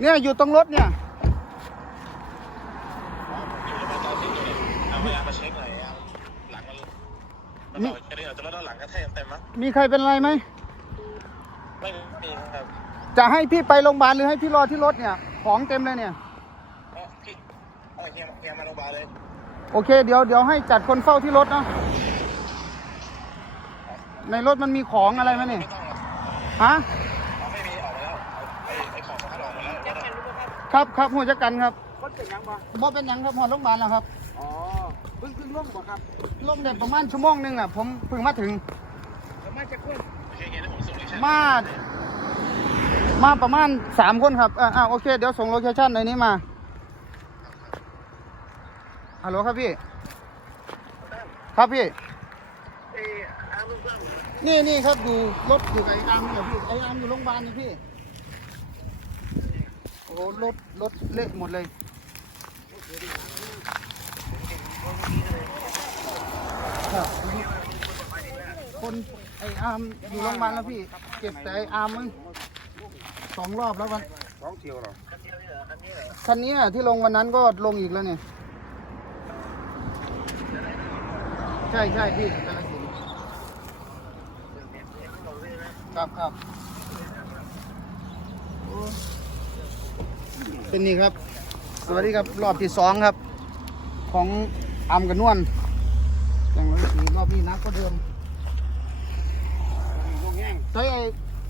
เนี่ยอยู่ตรงรถเนี่ยเอาพยายามมาเช็คหน่อยครับหลังมันมันต่อจะได้อาจจะแล้วหลังกระแทกเต็มมั้งมีใครเป็นไรไหมไม่มีครับจะให้พี่ไปโรงพยาบาลหรือให้พี่รอที่รถเนี่ย ของเต็มเลยเนี่ยเพราะพี่เอาเฮียเฮียมาโรงพยาบาลเลยโอเค เดี๋ยวเดี๋ยวให้จัดคนเฝ้าที่รถเนาะในรถมันมีของอะไรไหมเนี่ยไม่ต้องหรอกฮะ ครับครับหัวจักกันครับคนเป็นหยังบ่บ่เป็นหยังครับหอโรงพยาบาลแล้วครับอ๋อเพิ่งเพิ่งล่มบ่ครับลงเด็ประมาณชั่วโมงหนึงอะผมเพิ่งมาถึง แล้วมาจากคนโอเคเฮียเดี๋ยวผมส่งเลยใช่มา มาประมาณสามคนครับอ่าอ่าโอเค เดี๋ยวส่งโลเคชั่นในนี้มาฮัลโหลครับพี่ ครับพี่ เอ้อาลูกบ้างนี่นี่ครับอยู่รถอยู่กับไอ้อามนี่แหละพี่ไอ้อามอยู่โรงพยาบาลนี่พี่โอ้โหรถรถเละหมดเลยครับคนไอ้อามอยู่โรงพยาบาลแล้วพี่ เก็บแต่ไอ้อามมึงสองรอบแล้ววันสองเที่ยวหรอคันนี้อะที่ลงวันนั้นก็ลงอีกแล้วเนี่ย ใช่ใช่พี่กาฬสินธุ์ครับครับโอ้ เป็นนี่ครับ สวัสดีครับรอบที่สองครับ ของอามกันนวลอย่างร้อยสีรอบนี้หนักก็เดิมลงแห้งเฮ้ยไอ้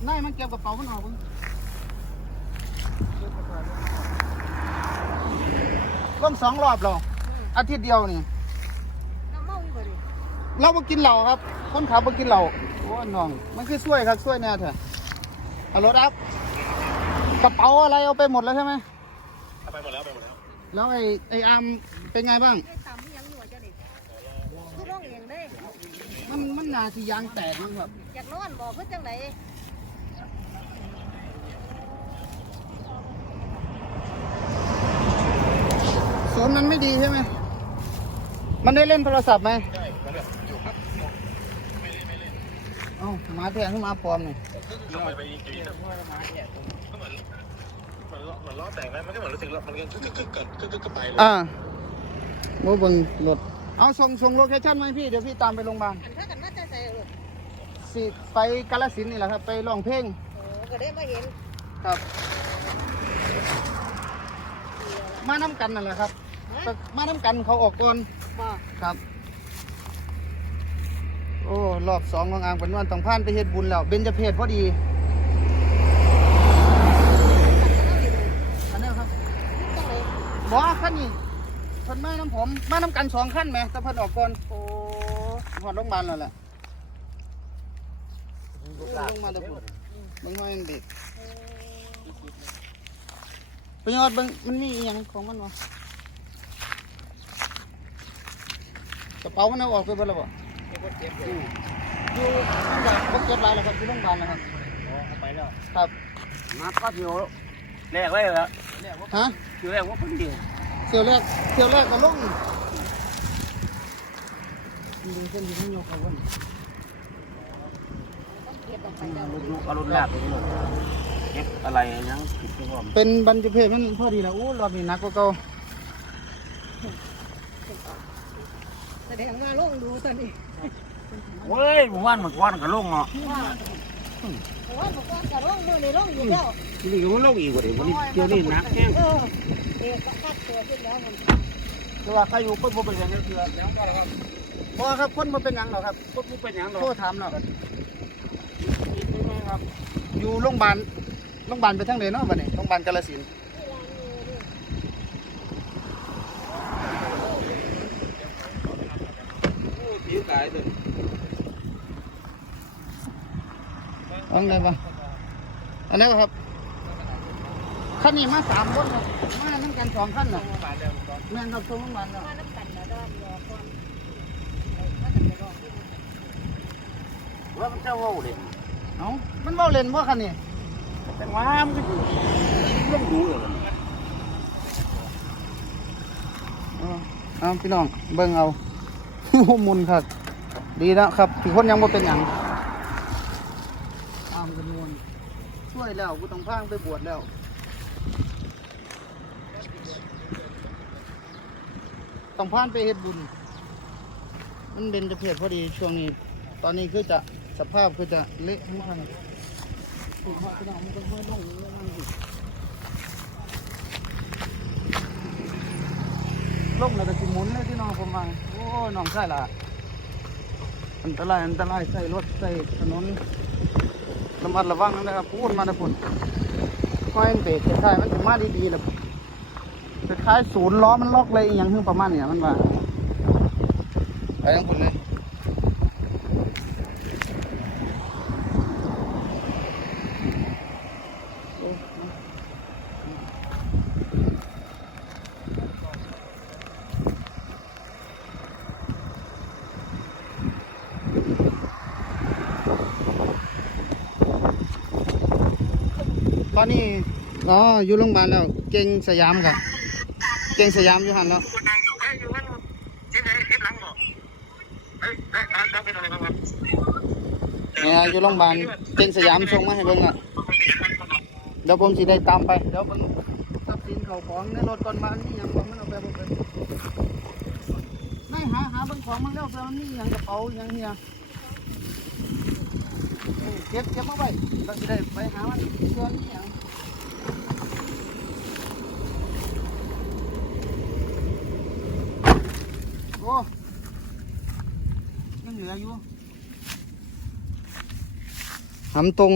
นายมันเก็บกระเป๋ามันออกมึงร่วมสองรอบเราอาทิตย์เดียวนี่น้ำเมาอยู่บ่ดิเรามากินเหล้าครับ คนขับมากินเหล้าโอ้น้อง มันคือช่วยครับช่วยแน่เถอะเอารถอัพกระเป๋าอะไรเอาไปหมดแล้วใช่ไหม เอาไปหมดแล้วไปหมดแล้วแล้วไอ้ไอ้อาร์มเป็นไงบ้าง ได้ตำอีหยังอยู่จ้ะดิคือร้องเองเด้มันมันนาทียางแตกมั้งแบบอยากนอนบ่คือจังไดโซนมันไม่ดีใช่ไหม มันได้เล่นโทรศัพท์ไหมใช่มันแบบอยู่ครับไม่เล่นไม่เล่นเอ้าหมาแทงขึ้นมาปลอมนี่ทำไมไปยิงอยู่ที่นั่นก็เหมือนเหมื อนล้อเหมือนล้อแตกนะมันก็เหมือนรู้สึกมันก็กึกกึกกึกกึกกึกกึกไปเลยอ่าโมเบิงรถเอาส่งส่งโลเคชั่นมาให้พี่เดี๋ยวพี่ตามไปโรงพยาบาลอันถ้ากันมาจะใส่เออสิไปกาลสินธุ์นี่แหละครับไปร้องเพลงโอ้ก็ได้มาเห็นครับ มาน้ำกันนั่นแหละครับ มาน้ำกันเขาออกก่อนครับ โอ้รอบสองของอ่างเป็นวันต้องผ่านไปเฮ็ดบุญแล้วเบญจเพศพอดี อันนี้ครับ จังได บอขั้นนี้เพิ่น มาน้ำผมมาน้ำกันสองขั้นไหมแต่เพิ่นออกก่อนโอ้หอดโรงพยาบาลแล้วแหละลงมาตะพุ่นเบิ่งว่ามันเด็กไปยอดเบิ่งมันมีอีหยังของมันวะกระเป๋ามันเอาออกไปเบ่แล้วบ่เจ็บอืมอยู่โรงพยาบาลบ่เก็บหลายแล้วครับอยู่โรงพยาบาลแล้วครับเอาไปแล้วครับมาก็เที่ยวแรกเลยแล้วฮะเที่ยวแรกว่าคนเดียว เที่ยวแรกเที่ยวแรกก็ลงดึงเส้นที่มันยกเอาไว้ต้องเก็บต้องไปแล้วลูกอรุณลาบเลยเก็บอะไรยังผิดที่ว่าเป็นบรรจุเพศมันพอดีแล้วโอ้รอบนี้หนักกว่าเก่าแสดงว่าลงดูตอนนี้เว้ยหมู่บ้านเมื่อก่อนก็ลงเนาะว่า เพราะว่าบอกว่าจะลงมือในี่ลงอยู่แล้วนี่ก็ลงอีกว่าเดี๋ยววันนี้เที่ยวนี่หนักแห้งเออเด็กก็คัดตัวขึ้นแล้วมันคือว่าใครอยู่คนบ่เป็นหยังก็คือแล้วก็แล้วบ่ครับคนบ่เป็นหยังหรอกครับก็พูดเป็นอย่างเนาะโทษถามหรอกครับ อยู่โรงพยาบาลโรงพยาบาลไปทางไหนเนาะบัดนี้โรงพยาบาลกาฬสินธุ์ผิวกายเลย เอันไหนบ่อันไหนบ่ครับคันนี้มาสามคนครับมานํกันสองคันน่ะแม่นครับส่งโรงพยาบาลแล้วมาน้ำกันนะด้านรอก่อนไอ้มาจะไปรอที่นี่ว่ามันเจ้าว่าเลยเอ้ามันเว้าเล่นบ่คันนี้แต่ว่ามันก็ลงดูเลยเอาเอาพี่น้องเบิ่งเอามุนครับดีแล้วครับที่คนยังบ่เป็นหยังตาม ว้แล้วกูต้องพางไปบวชแล้วต้องพานไปเฮ็ดบุญ มันเป็นจะเพียดพอดีช่วงนี้ ตอนนี้คือจะสภาพคือจะเละมากถูกหักกระมันก็ไม่ลงลงแล้วจะสิหมุนเลยที่น้องผมมาโอ้น้องใช่ละอันตรายอันตรายใส่รถใส่ถนน ระมัดระวังนะครับพูดมานะพุ่นค่อยเบรกคล้ายๆมันถึงมาดีๆแล้วคล้ายๆศูนย์ล้อมันล็อกเลยอย่างเึ่งประมาณเนี่ยมันว่าไปทั้งคนเลย ตอนนี้อ๋ออยู่โรงพยาบาลแล้ว เก่งสยามกับเก่งสยามอยู่หันแล้วคนดังอยู่ไอ้อยู่มันเจ็บไหนเจ็บหลังบอกเอ้ยเอ้ยอาการเป็นอะไรบ้างครับเนี่ยอยู่โรงพยาบาลเก่งสยามส่งมาให้เบิ่งอะเดี๋ยวผมสิได้ตามไปเดี๋ยวผมทรัพย์สินเขาของในรถก่อนมาอันี่ยังบ่มันเอาไปบ่ไปไม่หาหาเบิ่งของมันแล้วแต่มันมีหยังกระเป๋ายังเฮีย เออเก็บเก็บมาไว้เราสิได้ไปหามันเพื่อนนี่หยังโอ้ยังเหลืออยู่หำตรง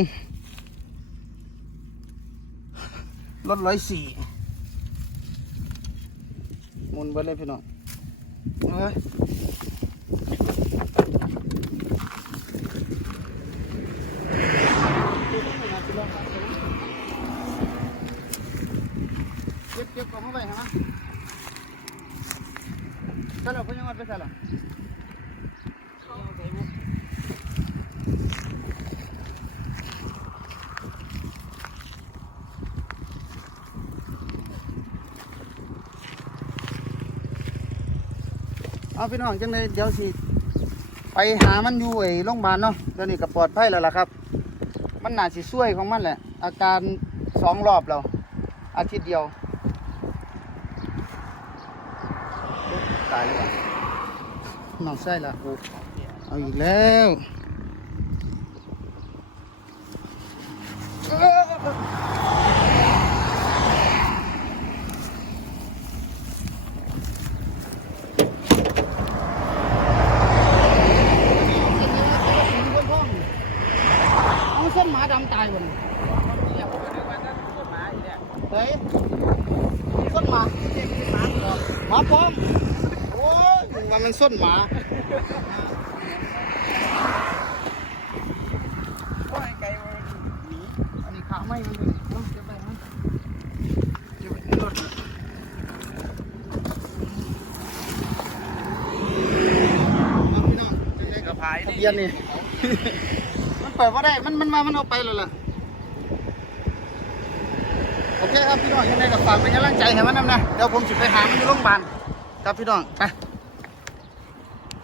รถร้อยสี่หมุนไปเลยพี่น้องเอ้ย เก็บเก็บของเข้าไปฮะใช่หรอเพิ่งยังวัดไปใช่หรอเอาพี่น้องจังเลยเดี๋ยวสิไปหามันอยู่ไอ้โรงพยาบาลเนาะเดี๋ยวนี้ก็ปลอดภัยแล้วล่ะครับ มันน่าสิช่วยของมันแหละ อาการสองรอบแล้วอาทิตย์เดียว ตายแล้วว่ะน้องไส้ละโอ้เอาอีกแล้วเอาเส้นหมาดำตายบนเฮ้ยส้นหมาหมาปลอมโอ้ ยมันมันส้นหมาอันนี้ขาไม่มันเลยเอาเก็บไปมันเก็บไว้ในรถเอาพี่น้องจังได๋กับพายทะเบียนนี่มันเปิดว่าได้ มันมันมา มันเอาไปแล้วล่ะโอเคครับพี่น้องยังไงก็ฝากเป็นกำลังใจให้มันนำนะเดี๋ยวผมจะไปหามันอยู่โรงพยาบาลครับพี่น้องไป